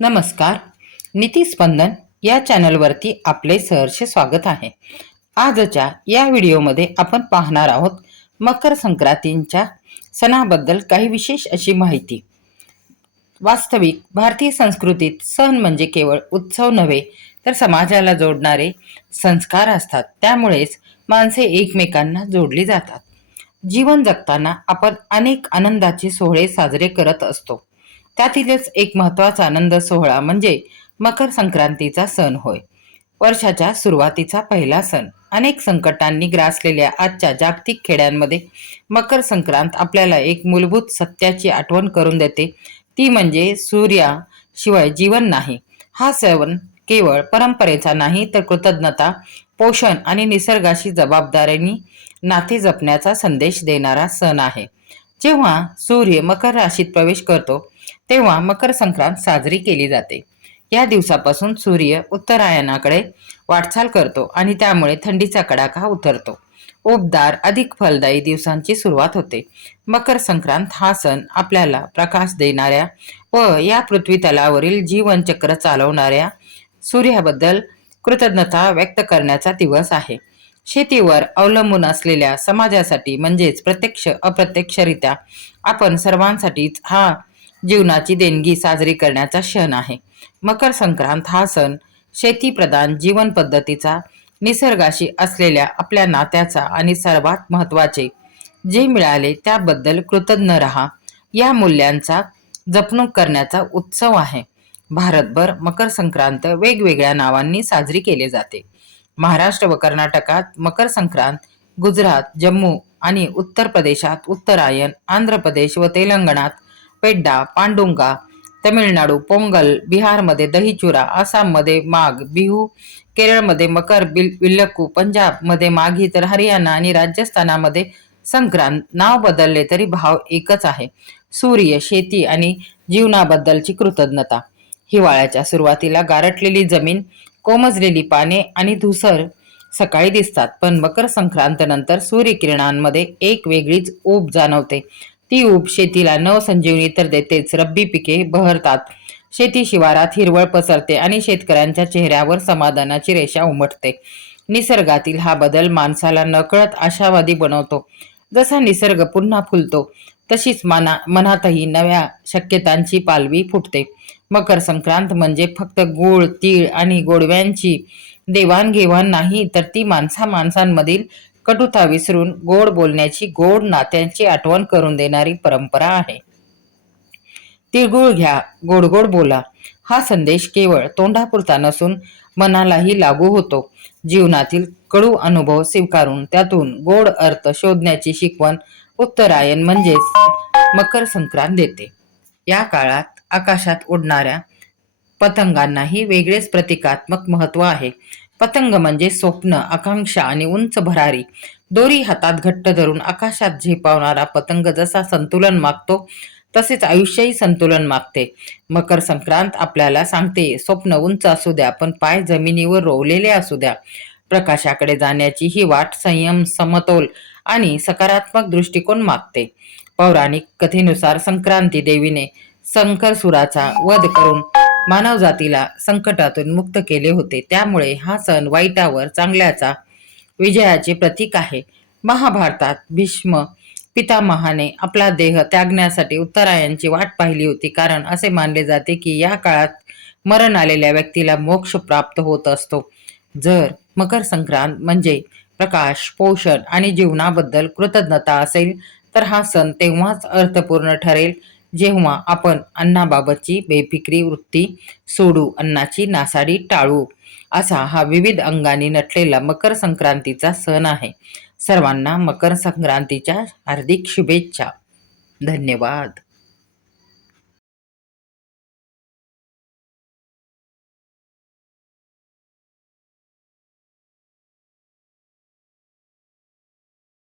नमस्कार. नीतिस्पंदन या चॅनलवरती आपले सहर्ष स्वागत आहे. आजच्या या व्हिडिओमध्ये आपण पाहणार आहोत मकर संक्रांतींच्या सणाबद्दल काही विशेष अशी माहिती. वास्तविक भारतीय संस्कृतीत सण म्हणजे केवळ उत्सव नव्हे तर समाजाला जोडणारे संस्कार असतात. त्यामुळेच माणसे एकमेकांना जोडली जातात. जीवन जगताना आपण अनेक आनंदाचे सोहळे साजरे करत असतो. त्यातीलच एक महत्त्वाचा आनंद सोहळा म्हणजे मकर संक्रांतीचा सण होय. वर्षाच्या सुरुवातीचा पहिला सण. अनेक संकटांनी ग्रासलेल्या आजच्या जागतिक खेड्यांमध्ये मकर संक्रांत आपल्याला एक मूलभूत सत्याची आठवण करून देते. ती म्हणजे सूर्याशिवाय जीवन नाही. हा सण केवळ परंपरेचा नाही तर कृतज्ञता पोषण आणि निसर्गाशी जबाबदारीने नाते जपण्याचा संदेश देणारा सण आहे. जेव्हा सूर्य मकर राशीत प्रवेश करतो तेव्हा मकर संक्रांत साजरी केली जाते. या दिवसापासून सूर्य उत्तरायणाकडे वाटचाल करतो आणि त्यामुळे थंडीचा कडाका उतरतो. उबदार अधिक फलदायी दिवसांची सुरुवात होते. मकर संक्रांत हा सण आपल्याला प्रकाश देणाऱ्या व या पृथ्वी तलावरील जीवनचक्र चालवणाऱ्या सूर्याबद्दल कृतज्ञता व्यक्त करण्याचा दिवस आहे. शेतीवर अवलंबून असलेल्या समाजासाठी म्हणजेच प्रत्यक्ष अप्रत्यक्षरित्या आपण सर्वांसाठीच हा जीवनाची देणगी साजरी करण्याचा क्षण आहे. मकर संक्रांत हा सण शेतीप्रधान जीवन पद्धतीचा निसर्गाशी असलेल्या आपल्या नात्याचा आणि सर्वात महत्त्वाचे जे मिळाले त्याबद्दल कृतज्ञ रहा. या मूल्यांचा जपणूक करण्याचा उत्सव आहे. भारतभर मकर संक्रांत वेगवेगळ्या नावांनी साजरी केले जाते. महाराष्ट्र व कर्नाटकात मकर संक्रांत गुजरात जम्मू आणि उत्तर प्रदेशात उत्तरायण आंध्र प्रदेश व तेलंगणात पेड्डा पांडुंगा तमिळनाडू पोंगल बिहारमध्ये दहीचुरा आसाममध्ये माघ बिहू केरळमध्ये मकर बिल विल्लक्कू पंजाबमध्ये माघी तर हरियाणा आणि राजस्थानामध्ये संक्रांत. नाव बदलले तरी भाव एकच आहे. सूर्य शेती आणि जीवनाबद्दलची कृतज्ञता. हिवाळ्याच्या सुरुवातीला गारटलेली जमीन कोमजलेली पाने आणि धुसर सकाळी दिसतात. पण मकर संक्रांत नंतर सूर्यकिरणांमध्ये एक वेगळीच ऊब जाणवते. ती ऊब शेतीला नवसंजीवनी तर देतेच. रब्बी पिके बहरतात. शेती शिवारात हिरवळ पसरते आणि शेतकऱ्यांच्या चेहऱ्यावर समाधानाची रेषा उमटते. निसर्गातील हा बदल माणसाला नकळत आशावादी बनवतो. जसा निसर्ग पुन्हा फुलतो तशीच मना मनातही नव्या शक्यतांची पालवी फुटते. मकर संक्रांत म्हणजे फक्त गूळ तीळ आणि गोडव्यांची देवाणघेवाण नाही तर ती माणसा माणसांमधील कटुता विसरून गोड बोलण्याची गोड नात्यांची आठवण करून देणारी परंपरा आहे. तिळगुळ घ्या गोड गोड बोला. हा संदेश केवळ तोंडापुरता नसून मनालाही लागू होतो. जीवनातील कडू अनुभव स्वीकारून त्यातून गोड अर्थ शोधण्याची शिकवण उत्तरायण म्हणजेच मकर संक्रांत देते. या काळात आकाशात उडणाऱ्या पतंगांनाही वेगळेच प्रतिकात्मक महत्त्व आहे. पतंग म्हणजे स्वप्न आकांक्षा आणि उंच भरारी. दोरी हातात घट्ट धरून आकाशात झेपावणारा पतंग जसा संतुलन मागतो तसेच आयुष्यही संतुलन मागते. मकर संक्रांत आपल्याला सांगते स्वप्न उंच असू द्या पण पाय जमिनीवर रोवलेले असू द्या. प्रकाशाकडे जाण्याची ही वाट संयम समतोल आणि सकारात्मक दृष्टिकोन मागते. पौराणिक कथेनुसार संक्रांती देवीने संकरसुराचा वध करून मानवजातीला संकटातून मुक्त केले होते. त्यामुळे हा सण वाईटावर चांगल्याचा विजयाचे प्रतीक आहे. महाभारतात भीष्म पितामहाने आपला देह त्यागण्यासाठी उत्तरायणची वाट पाहिली होती. कारण असे मानले जाते की या काळात मरण आलेल्या व्यक्तीला मोक्ष प्राप्त होत असतो. जर मकर संक्रांत म्हणजे प्रकाश पोषण आणि जीवनाबद्दल कृतज्ञता असेल तर हा सण तेव्हाच अर्थपूर्ण ठरेल जेव्हा आपण अन्नाबाबतची बेफिक्री वृत्ती सोडू अन्नाची नासाडी टाळू. असा हा विविध अंगांनी नटलेला मकर संक्रांतीचा सण आहे. सर्वांना मकर संक्रांतीच्या हार्दिक शुभेच्छा. धन्यवाद.